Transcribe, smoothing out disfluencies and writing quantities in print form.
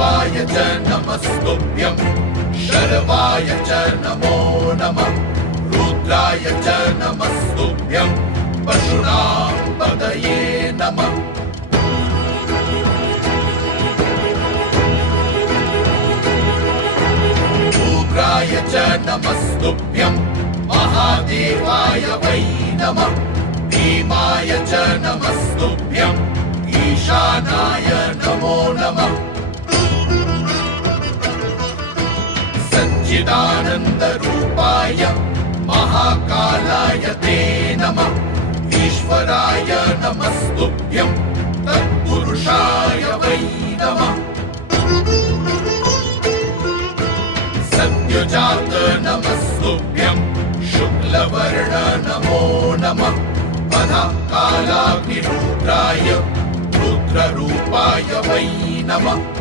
भैरवाय च नमस्तुभ्यं शर्वाय च नमो नमः रुद्राय च नमस्तुभ्यं पशूनां पतये नमः उग्राय च नमस्तुभ्यं महादेवाय वै नमः भीमाय च नमस्तुभ्यं ईशानाय नमो नमः सच्चिदानन्दरूपाय महाकालाय ते नमः ईश्वराय नमस्तुभ्यं तत्पुरुषाय वै नमः सद्योजात नमस्तुभ्यं शुक्लवर्ण नमो नमः वधा कालाग्निरुद्राय रुद्ररूपाय वै नमः